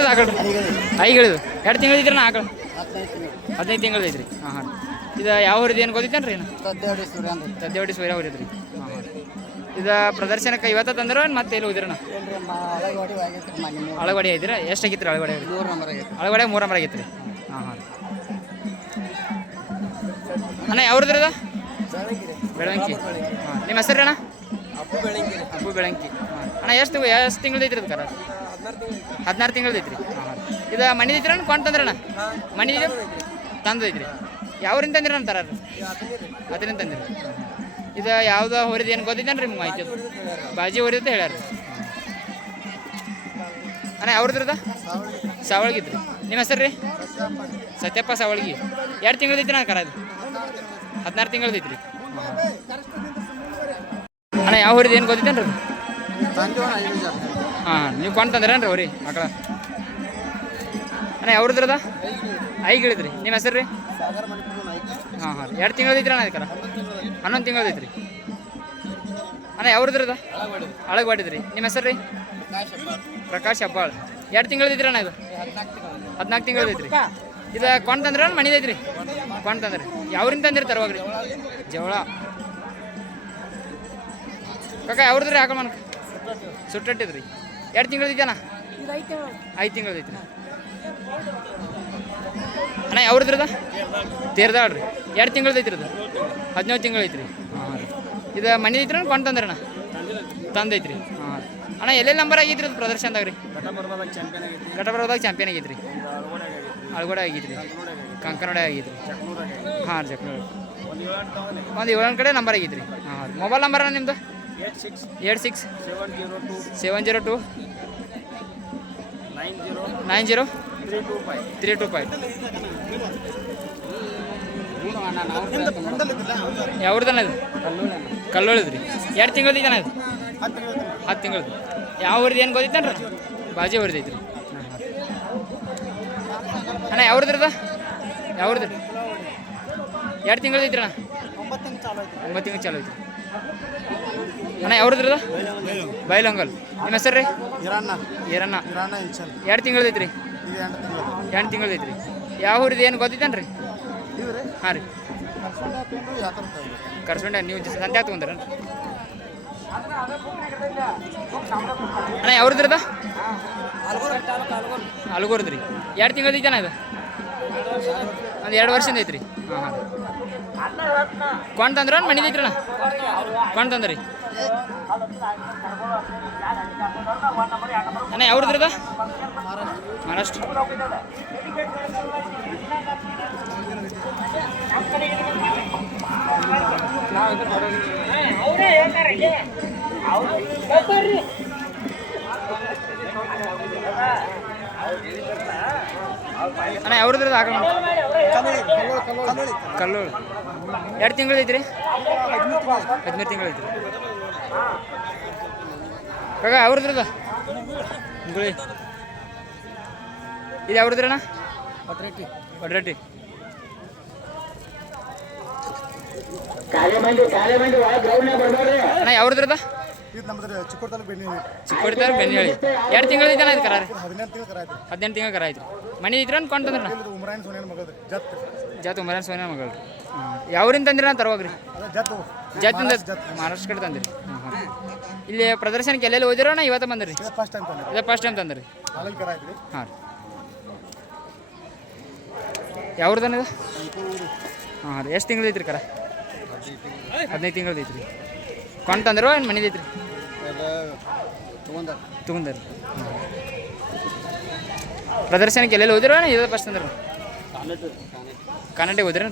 ಎಷ್ಟದ ಆಕಳು ಐಗಳಿದು 2 ತಿಂಗಳು ಐತ್ರಿ ನಾ ಆಕಳು 15 ತಿಂಗಳು ಐತ್ರಿ ಹಾಂ ಹಾಂ ಇದು ಯಾವ ಊರಿದು ಏನು ಗೊತ್ತೈತೇನ್ರಿ ಏನು ತದ್ದೇವಡಿ ಸೂರ್ಯ ಊರಿದ್ರಿ ಹಾಂ ಹಾಂ ಇದು ಪ್ರದರ್ಶನಕ್ಕೆ ಇವತ್ತು ತಂದ್ರೆ ಮತ್ತೆ ಎಲ್ಲಿ ಹೋದಿರಣ್ಣ ಅಳಗಡೆ ಐತ್ರಿ ಎಷ್ಟು ಆಗಿತ್ತು ರೀ ಅಳಗಡೆ ಅಳಗಡೆ 3 ನಂಬರ್ ಆಗೈತೆ ರೀ ಹಾಂ ಹಾಂ ಅಣ್ಣ ಯಾವ್ರದ್ರಿ ಅದ ಬೆಳವಂಕಿ ಹಾಂ ನಿಮ್ಮ ಹೆಸರು ಅಣ್ಣ ಅಪ್ಪು ಬೆಳಂಕಿ ಅಣ್ಣ ಎಷ್ಟು ತಿಂಗಳು ಐತ್ರಿ ಅದು ಕರ 16 ತಿಂಗಳು ಐತ್ರಿ ಹಾಂ ಇದು ಮನೆ ಐತ್ರಿ ಅಣ್ಣ ಕೊಂಡು ತಂದ್ರಣ್ಣ ಮನೆ ತಂದು ಐತ್ರಿ ಯಾವ್ರಿಂದ ತಂದಿರ ಅಂತಾರ ಅದರಿಂದ ತಂದಿರಿ ಇದು ಯಾವ್ದು ಹೊರಿದು ಏನು ಗೊತ್ತಿದ್ದೇನೆ ರೀ ಮಾಹಿತಿ ಅದು ಬಾಜಿ ಹೊರಿದ ಹೇಳ್ಯಾರ ಅಣ್ಣ ಯಾವ್ರದ್ರದ ಸಾವಳ್ಗಿದ್ರಿ ನಿಮ್ಮ ಹೆಸರು ರೀ ಸತ್ಯಪ್ಪ ಸಾವಳ್ಗಿ 2 ತಿಂಗಳು ಐತ್ರಿ ಅಣ್ಣ ಕರ ಅದು 16 ತಿಂಗಳು ಐತ್ರಿ ಅಣ್ಣ ಯಾವ ಹೊರಿದು ಏನು ಗೊತ್ತಿದ್ದೇನೆ ರೀ ಹಾಂ ನೀವು ಕೊಂಡು ತಂದ್ರೇನು ರೀ ಅವ್ರಿ ಮಕ್ಕಳ ಅಣ್ಣ ಯಾವ್ರದ್ರದ ಐಗಳಿದ್ರಿ ನಿಮ್ಮ ಹೆಸರು ರೀ ಹಾಂ ಹಾಂ 2 ತಿಂಗಳು ಐತ್ರಿ ಅಣ್ಣ ಅದಕ್ಕೆ 11 ತಿಂಗಳು ಐತ್ರಿ ಅಣ್ಣ ಯಾವ್ರದ್ರದ ಅಳಗವಾಡಿದ್ರಿ ನಿಮ್ಮ ಹೆಸರು ರೀ ಪ್ರಕಾಶ್ ಹೆಬ್ಬಾಳ್ 2 ತಿಂಗಳು ಐತ್ರಿ ಅಣ್ಣ ಇದು 14 ತಿಂಗಳು ಐತ್ರಿ ಇದು ಕೊಂಡು ತಂದ್ರೆ ಮಣಿದೈತ್ರಿ ಕೊಂಡು ತಂದ್ರಿ ಯಾವ್ರಿಂದ ತಂದಿರಿ ತರುವಾಗ್ರಿ ಜವಳ ಕಾಕ ಯಾವ್ರದ್ರಿ ಆಕಳ ಮನಕ ಸುಟ್ಟಟ್ಟಿದ್ರಿ 2 ತಿಂಗಳು ಐತಣ್ಣ 5 ತಿಂಗಳು ಐತ್ರಿ ಅಣ್ಣ ಯಾವ್ರದ್ರದ ತೇರ್ದಾಳ್ರಿ 2 ತಿಂಗಳು ಐತ್ರಿ ಅದು 17 ತಿಂಗಳು ಐತ್ರಿ ಹಾಂ ಇದು ಮನೆ ಐತ್ರಿ ಕೊಂಡು ತಂದ್ರಣ್ಣ ತಂದೈತ್ರಿ ಹಾಂ ಅಣ್ಣ ಎಲ್ಲೆಲ್ಲಿ ನಂಬರ್ ಆಗೈತ್ರಿ ಅದು ಪ್ರದರ್ಶನದಾಗ ರೀ ಘಟಬರದಾಗ ಚಾಂಪಿಯನ್ ಆಗೈತ್ರಿ ಅಳಗೋಡೆ ಆಗೈತ್ರಿ ಕಂಕನೋಡೆ ಆಗೈತ್ರಿ ಹಾಂ ಜಕ್ನೋಡೆ ಒಂದು 7 ಕಡೆ ನಂಬರ್ ಆಗೈತ್ರಿ ಹಾಂ ಮೊಬೈಲ್ ನಂಬರ್ ಅಣ್ಣ ನಿಮ್ಮದು 86 702 90 325 ಯಾವ್ರದಣ್ಣ ಇದು ಕಲ್ಲೋಳಿದ್ರಿ 2 ತಿಂಗಳು ಐತಣ್ಣ ಇದು 10 ತಿಂಗಳು ಯಾವ ಊರಿದು ಏನು ಗೊತ್ತೈತೇನ್ರಿ ಬಾಜಿ ಊರಿದೈತ್ರಿ ಅಣ್ಣ ಯಾವ್ರದ್ರದ ಯಾವ್ರದ್ರಿ 2 ತಿಂಗಳು ಐತ್ರಿ ಅಣ್ಣ 9 ತಿಂಗಳು ಚಾಲು ಐತ್ರಿ ಅಣ್ಣ ಯಾವ್ರದ್ರದ ಬೈಲಂಗಲ್ ನಿಮ್ಮ ಹೆಸರು ರೀ ಈರಣ್ಣ 2 ತಿಂಗಳು ಐತ್ರಿ 2 ತಿಂಗಳು ಐತ್ರಿ ಯಾವ ಊರಿದು ಏನು ಗೊತ್ತೈತೇನ್ರಿ ಹಾಂ ರೀ ಕರ್ಸ್ಕೊಂಡೆ ನೀವು ಸಂತೆ ತೊಗೊಂಡ್ರ ಅಣ್ಣ ಯಾವ್ರದ್ರದ ಅಲ್ಗೋರ್ದ್ರಿ 2 ತಿಂಗಳು ಐತಣ್ಣ ಇದು ಒಂದು 2 ವರ್ಷದಿಂದ ಐತ್ರಿ ಹಾಂ ಹಾಂ ಕೊಂಡು ತಂದ್ರ ಮನೆ ಐತ್ರಿ ಅಣ್ಣ ಕೊಂಡು ತಂದ್ರಿ ಅಣ್ಣ ಯಾವ್ರದ್ರದ ಮಹಾರಾಷ್ಟ್ರ ಅಣ್ಣ ಯಾವ್ರದ್ರದ ಆಕಳ ಕಲ್ಲೋಳು 2 ತಿಂಗಳು ಐತ್ರಿ 13 ತಿಂಗಳು ಐತ್ರಿ ಕಾಕ ಯಾವ್ರದ್ರದ ಗುಳಿ ಇದು ಯಾವ್ರದ್ರಣ್ಣ ಒಡ್ರಟ್ಟಿ ಅಣ್ಣ ಯಾವ್ರದ್ರದ ಚಿಕ್ಕೋಡಿ ತಾಲೂಕು ಬೆನ್ನಿಹಳ್ಳಿ 2 ತಿಂಗಳು ಐತಣ್ಣ ಇದು ಕರ 18 ತಿಂಗಳು ಕರ ಐತ್ರಿ ಮನೆ ಐತ್ರಿ ಕೊಂಡು ತಂದ್ರಣ್ಣ ಜಾತ್ ಉಮರಾನ್ ಸೋನಿಯ ಮಗಳು ಯಾವ್ರಿಂದ ತಂದಿರ ತರುವಾಗ್ರಿ ಜಾತಿಂದ ಮಹಾರಾಷ್ಟ್ರ ಕಡೆ ತಂದಿರಿ ಹಾಂ ಹಾಂ ಇಲ್ಲಿ ಪ್ರದರ್ಶನಕ್ಕೆ ಎಲ್ಲೆಲ್ಲಿ ಹೋದಿರೋಣ ಇವತ್ತು ಬಂದ್ರಿ ಇದೇ ಫಸ್ಟ್ ಟೈಮ್ ತಂದ್ರಿ ಹಾಂ ರೀ ಯಾವ್ರದನ ಇದು ಹಾಂ ರೀ ಎಷ್ಟು ತಿಂಗಳು ಐತ್ರಿ ಕರ 15 ತಿಂಗಳು ಐತ್ರಿ ಕೊಂಡು ತಂದಿರೋ ಏನು ಮನೆ ಐತ್ರಿ ತೊಗೊಂಡ್ರಿ ಪ್ರದರ್ಶನಕ್ಕೆ ಎಲ್ಲೆಲ್ಲಿ ಹೋದಿರೋ ಇದು ಫಸ್ಟ್ ತಂದ್ರೆ ಕನ್ನಡ ಹೋದ್ರಿ